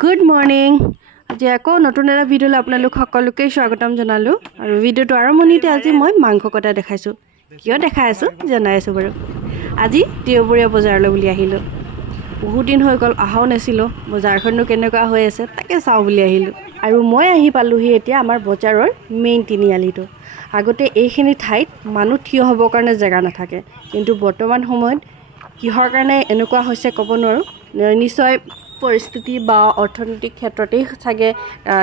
Good morning. আজি আকৌ নতুন এটা ভিডিঅ'লৈ আপোনালোক সকলোকে স্বাগতম জনালোঁ। আৰু ভিডিঅ'টো আৰম্ভণিতে আজি মই মাংস কটা দেখাইছোঁ। কিয় দেখাই আছোঁ জনাই আছোঁ বাৰু। আজি দেওবৰীয়া বজাৰলৈ বুলি আহিলোঁ। বহুত দিন হৈ গ'ল অহাও নাছিলোঁ। বজাৰখননো কেনেকুৱা হৈ আছে তাকে চাওঁ বুলি আহিলোঁ। আৰু মই আহি পালোঁহি এতিয়া আমাৰ বজাৰৰ মেইন তিনিআলিটো। আগতে এইখিনি ঠাইত মানুহ থিয় হ'বৰ কাৰণে জেগা নাথাকে, কিন্তু বৰ্তমান সময়ত কিহৰ কাৰণে এনেকুৱা হৈছে ক'ব নোৱাৰোঁ। নিশ্চয় পৰিস্থিতি বা অৰ্থনৈতিক ক্ষেত্ৰতেই চাগে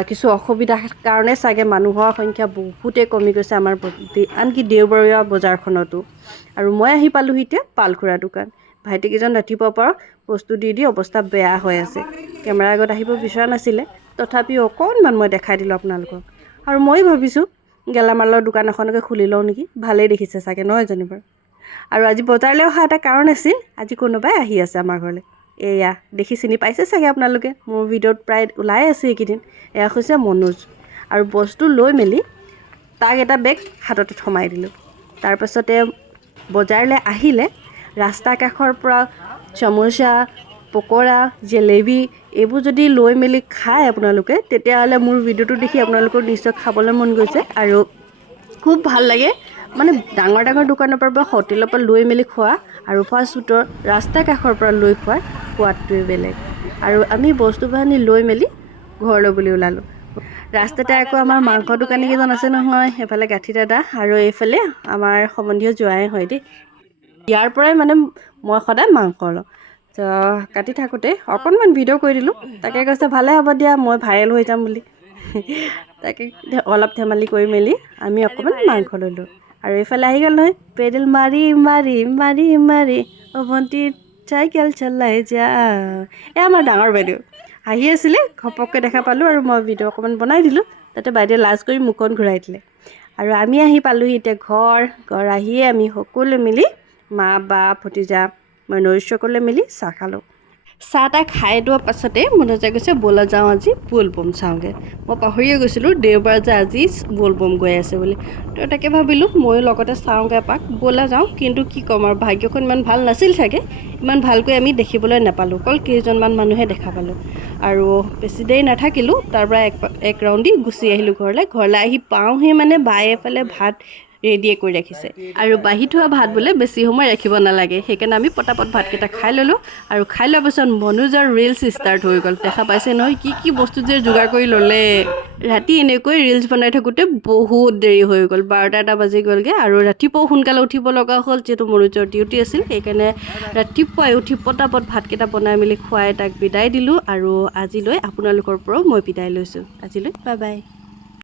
কিছু অসুবিধাৰ কাৰণে চাগে মানুহৰ সংখ্যা বহুতেই কমি গৈছে আমাৰ আনকি দেওবৰীয়া বজাৰখনতো। আৰু মই আহি পালোঁহি এতিয়া পালখুৰা দোকান। ভাইটিকেইজন ৰাতিপুৱাৰ পৰা বস্তু দি অৱস্থা বেয়া হৈ আছে। কেমেৰাৰ আগত আহিব বিচৰা নাছিলে, তথাপিও অকণমান মই দেখাই দিলোঁ আপোনালোকক। আৰু মই ভাবিছোঁ গেলামালৰ দোকান এখনকে খুলি লওঁ নেকি, ভালেই দেখিছে চাগে নহয় জানো বাৰু। আৰু আজি বজাৰলৈ অহা এটা কাৰণ আছিল, আজি কোনোবাই আহি আছে আমাৰ ঘৰলৈ। এয়া দেখি চিনি পাইছে চাগে আপোনালোকে, মোৰ ভিডিঅ'ত প্ৰায় ওলাই আছে এইকেইদিন। এয়া হৈছে মনোজ। আৰু বস্তু লৈ মেলি তাক এটা বেগ হাতত সোমাই দিলোঁ। তাৰপাছতে বজাৰলৈ আহিলে ৰাস্তা কাষৰ পৰা সমোচা, পকৰা, জেলেবি এইবোৰ যদি লৈ মেলি খায় আপোনালোকে, তেতিয়াহ'লে মোৰ ভিডিঅ'টো দেখি আপোনালোকৰ নিশ্চয় খাবলৈ মন গৈছে আৰু খুব ভাল লাগে। মানে ডাঙৰ ডাঙৰ দোকানৰ পৰা বা হোটেলৰ পৰা লৈ মেলি খোৱা আৰু ফাষ্ট ফুডৰ ৰাস্তা কাষৰ পৰা লৈ খোৱাৰ সোৱাদটোৱে বেলেগ। আৰু আমি বস্তু বাহানি লৈ মেলি ঘৰলৈ বুলি ওলালোঁ। ৰাস্তাতে আকৌ আমাৰ মাংস দোকানীকেইজন আছে নহয়, এফালে গাঁঠি দাদা আৰু এইফালে আমাৰ সম্বন্ধীয় জোৱাই হয় দেই। ইয়াৰ পৰাই মানে মই সদায় মাংস লওঁ। তো কাটি থাকোঁতে অকণমান ভিডিঅ' কৰি দিলোঁ। তাকে কৈছে ভালে হ'ব দিয়া, মই ভাইৰেল হৈ যাম বুলি। তাকে অলপ ধেমালি কৰি মেলি আমি অকণমান মাংস ল'লোঁ। আৰু এইফালে আহি গ'ল নহয়, পেডেল মাৰি মাৰি মাৰি মাৰি অ' ভণ্টি চাইকেল চলাই যা। আমাৰ ডাঙৰ বাইদেউ আহি আছিলে, ঘপককৈ দেখা পালোঁ আৰু মই ভিডিঅ' অকণমান বনাই দিলোঁ। তাতে বাইদেৱে লাজ কৰি মুখখন ঘূৰাই দিলে। আৰু আমি আহি পালোঁহি এতিয়া ঘৰ আহিয়ে আমি সকলোৱে মিলি মা, বা, ভতিজা, মই নৰিছ সকলোৱে মিলি চাহ খালোঁ। চাহ তাহ খাই লোৱাৰ পাছতে মনোজে কৈছে ব'লা যাওঁ আজি ব'লবম চাওঁগৈ। মই পাহৰিয়ে গৈছিলোঁ দেওবাৰ যে আজি ব'লবম গৈ আছে বুলি। তো তাকে ভাবিলোঁ ময়ো লগতে চাওঁগৈ এপাক, ব'লা যাওঁ। কিন্তু কি ক'ম আৰু ভাগ্যখন ইমান ভাল নাছিল চাগে, ইমান ভালকৈ আমি দেখিবলৈ নাপালোঁ। অকল কেইজনমান মানুহে দেখা পালোঁ। আৰু বেছি দেৰি নাথাকিলোঁ, তাৰপৰা এক ৰাউণ্ড দি গুচি আহিলোঁ ঘৰলৈ আহি পাওঁহি মানে বায়ে এফালে ভাত ৰেডিয়ে কৰি ৰাখিছে। আৰু বাঢ়ি থোৱা ভাত বোলে বেছি সময় ৰাখিব নালাগে, সেইকাৰণে আমি পটাপট ভাতকেইটা খাই ল'লোঁ। আৰু খাই লোৱাৰ পিছত মনোজৰ ৰিলচ ষ্টাৰ্ট হৈ গ'ল। দেখা পাইছে নহয় কি বস্তু যে যোগাৰ কৰি ল'লে। ৰাতি এনেকৈ ৰিলচ বনাই থাকোঁতে বহুত দেৰি হৈ গ'ল, 12টা বাজি গ'লগৈ। আৰু ৰাতিপুৱাও সোনকালে উঠিব লগা হ'ল, যিহেতু মনোজৰ ডিউটি আছিল। সেইকাৰণে ৰাতিপুৱাই উঠি পটাপট ভাতকেইটা বনাই মেলি খুৱাই তাক বিদায় দিলোঁ। আৰু আজিলৈ আপোনালোকৰ পৰাও মই বিদায় লৈছোঁ। আজিলৈ বাই বাই।